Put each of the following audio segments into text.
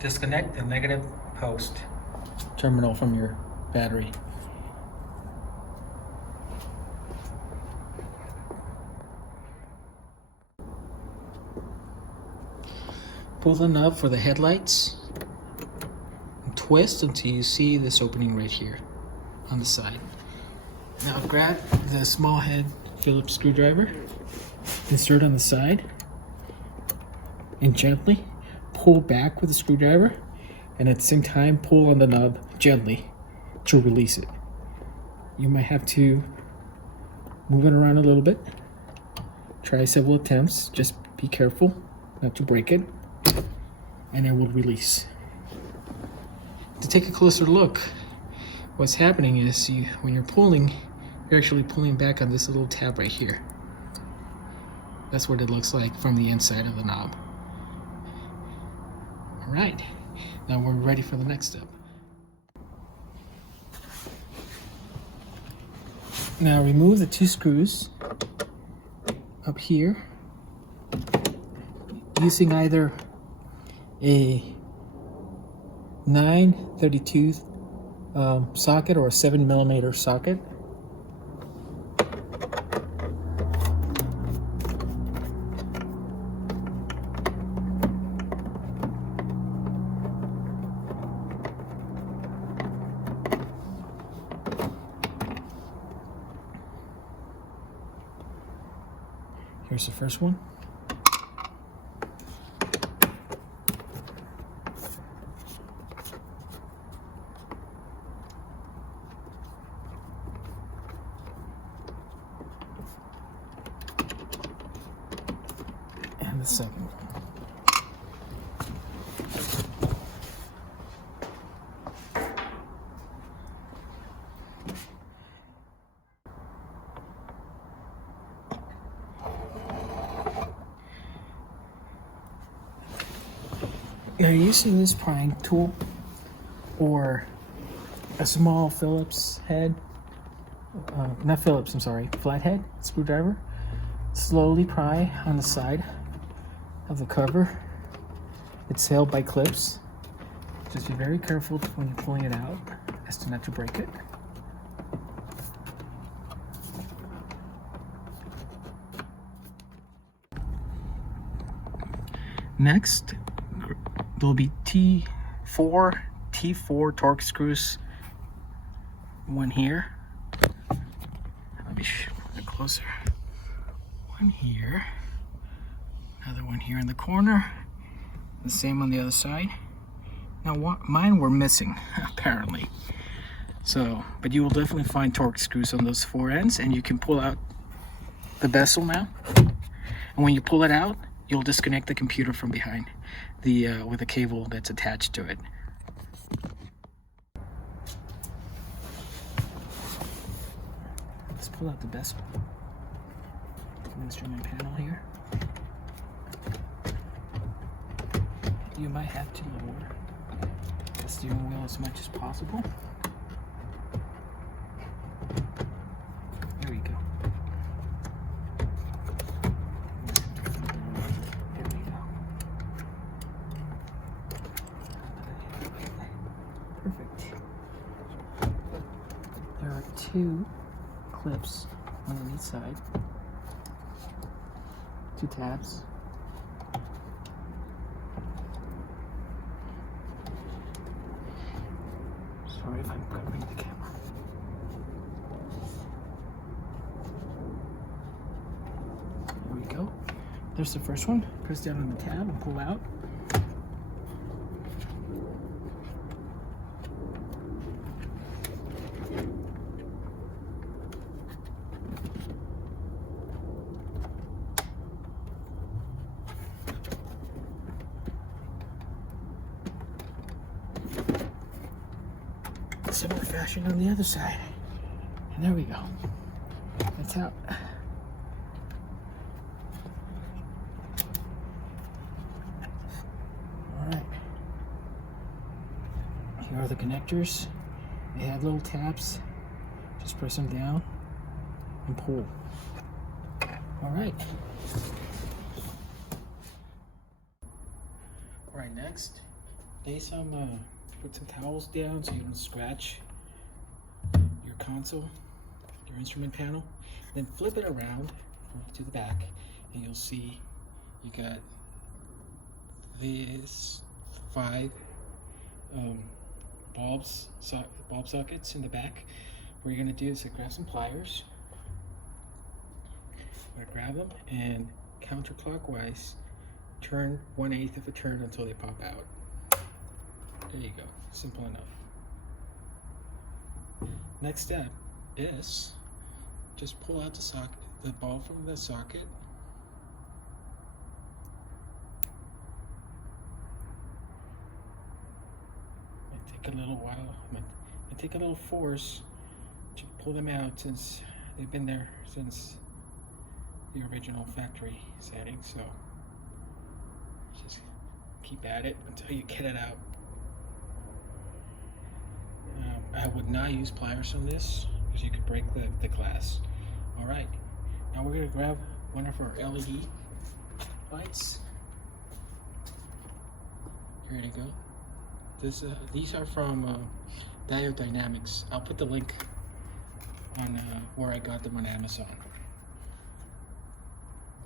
Disconnect the negative post terminal from your battery. Pull the knob for the headlights and twist until you see this opening right here on the side. Now grab the small head Phillips screwdriver, insert on the side, and gently pull back with the screwdriver, and at the same time pull on the knob gently to release it. You might have to move it around a little bit. Try several attempts, just be careful not to break it, and it will release. To take a closer look, what's happening is when you're pulling, you're actually pulling back on this little tab right here. That's what it looks like from the inside of the knob. All right, now we're ready for the next step. Now remove the two screws up here using either a 9/32 socket or a 7mm socket. Here's the first one. And the second one. Now using this prying tool or a small Phillips head, flathead screwdriver, slowly pry on the side of the cover. It's held by clips. Just be very careful when you're pulling it out as to not to break it. Next, there'll be T4 torque screws. One here. Let me show it closer. One here. Another one here in the corner. The same on the other side. Now mine were missing, apparently. So, but you will definitely find torque screws on those four ends, and you can pull out the bezel now. And when you pull it out, you'll disconnect the computer from behind with a cable that's attached to it. Let's pull out the bezel. Instrument panel here. You might have to lower the steering wheel as much as possible. There we go. There we go. Perfect. There are two clips on each side. Two tabs. Sorry if I'm covering the camera. There we go. There's the first one. Press down on the tab and pull out. Similar fashion on the other side. And there we go. That's out. Alright. Here are the connectors. They have little tabs. Just press them down and pull. Alright. Alright, next put some towels down so you don't scratch your console, your instrument panel. Then flip it around to the back, and you'll see you got this 5 bulb sockets in the back. What you're gonna do is grab some pliers. I'm gonna grab them and counterclockwise turn 1/8 of a turn until they pop out. There you go, simple enough. Next step is just pull out the bulb from the socket. Might take a little while, might take a little force to pull them out since they've been there since the original factory setting, so just keep at it until you get it out. I would not use pliers on this because you could break the glass. All right, now we're gonna grab one of our LED lights. Here to go. These are from Diode Dynamics. I'll put the link on where I got them on Amazon.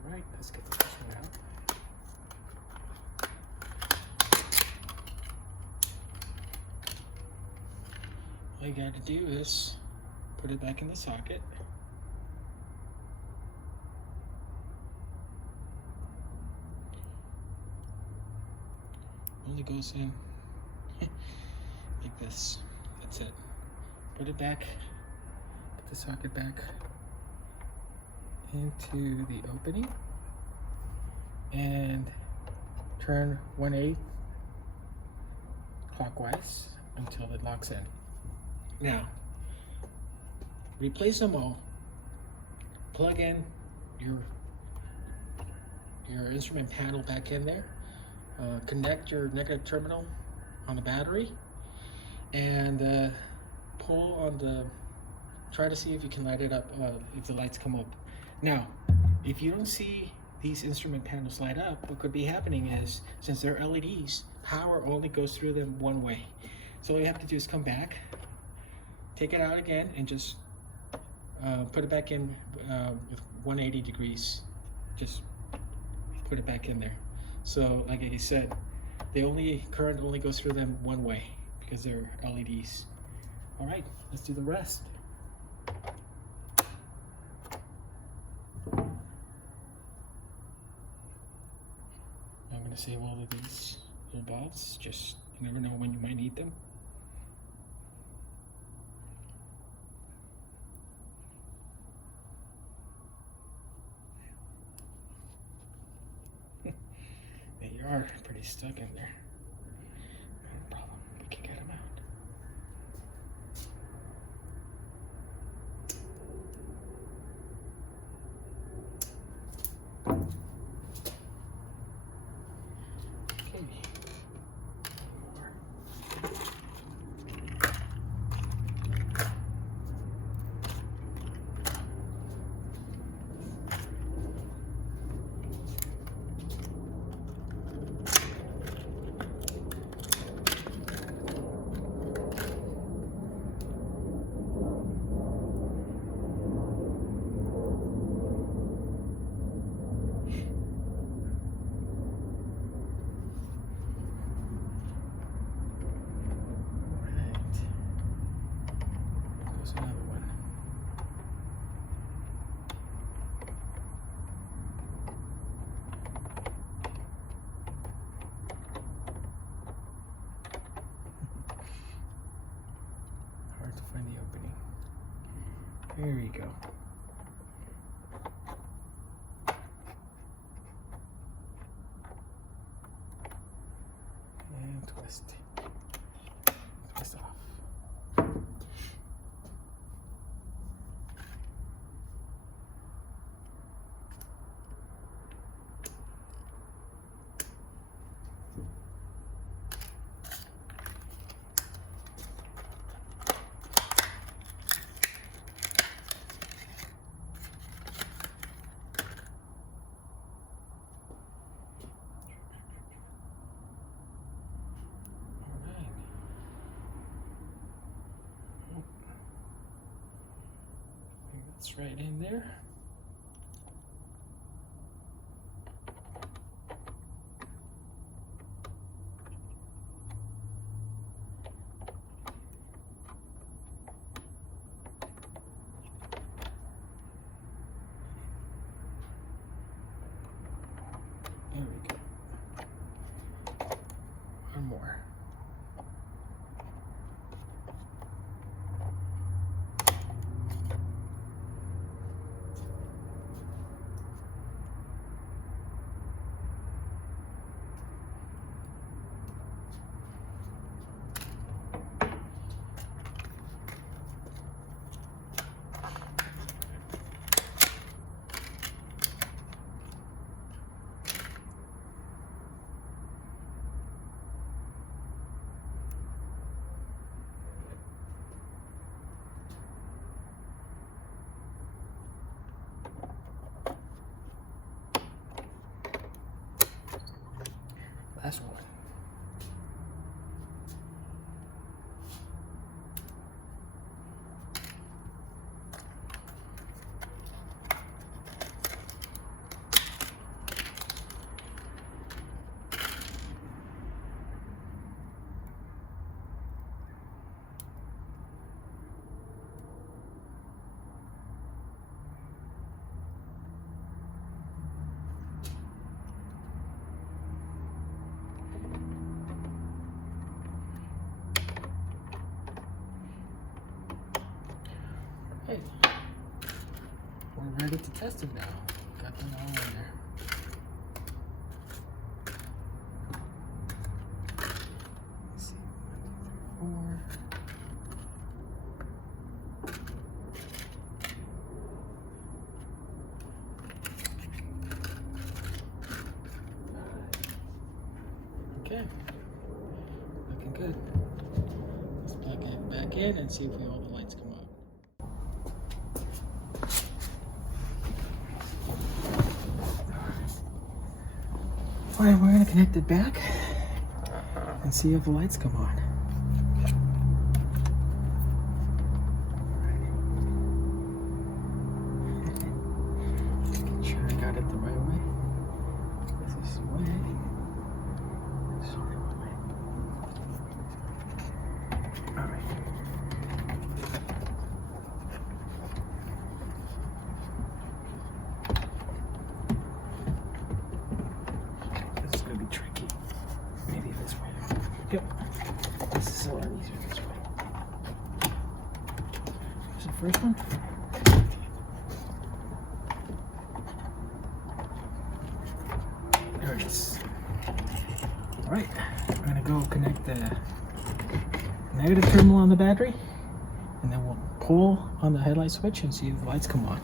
All right, let's get the first one out. All you gotta do is put it back in the socket. Only goes in like this. That's it. Put it back, put the socket back into the opening and turn 1/8 clockwise until it locks in. Now, replace them all. Plug in your instrument panel back in there. Connect your negative terminal on the battery and pull on try to see if you can light it up, if the lights come up. Now, if you don't see these instrument panels light up, what could be happening is, since they're LEDs, power only goes through them one way. So all you have to do is come back, take it out again, and just put it back in with 180 degrees. Just put it back in there. So like I said, current only goes through them one way because they're LEDs. All right, let's do the rest. I'm gonna save all of these little bulbs. Just, you never know when you might need them. They are pretty stuck in there. No problem, we can get them out. Okay. More. Another one. Hard to find the opening. There we go. And twist. Twist off. It's right in there. There we go. One more. Last one. Hey, we're ready to test it now. Got them all in there. Let's see, 1, 2, 3, 4. Okay, looking good. Let's plug it back in and see if all the lights come on. Alright, we're gonna connect it back and see if the lights come on. Making sure I got it the right way. This is the way. This is the way. Alright. This is gonna be tricky. Maybe this way. Yep. This is a lot easier this way. Here's the first one. There it is. Alright, I'm gonna go connect the negative terminal on the battery, and then we'll pull on the headlight switch and see if the lights come on.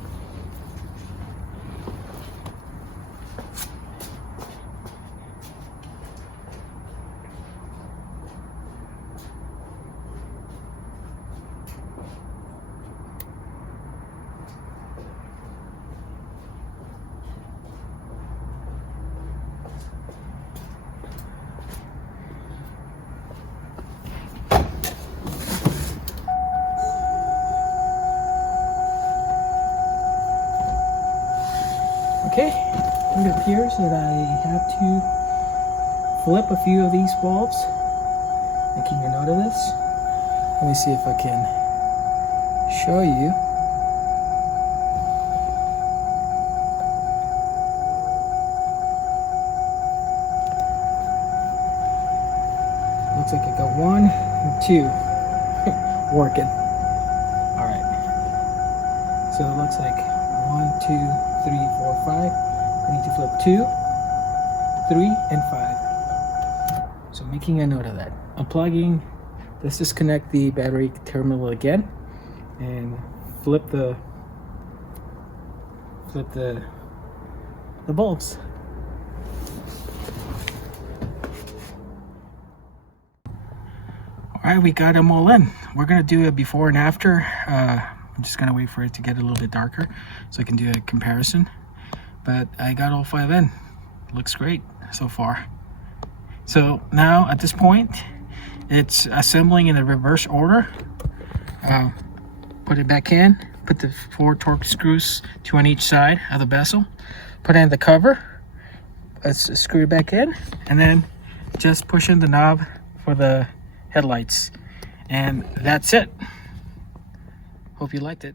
Okay, it appears that I have to flip a few of these bulbs. Making a note of this. Let me see if I can show you. Looks like I got 1 and 2 working. Alright. So it looks like 1, 2, 3, 4, 5. I need to flip 2, 3, and 5. So making a note of that. Unplugging. Let's disconnect the battery terminal again and flip the bulbs. All right, we got them all in. We're gonna do a before and after. I'm just gonna wait for it to get a little bit darker so I can do a comparison. But I got all 5 in. Looks great so far. So now at this point, it's assembling in the reverse order. Put it back in. Put the 4 torque screws, 2 on each side of the bezel. Put in the cover. Let's screw it back in, and then just push in the knob for the headlights. And that's it. Hope you liked it.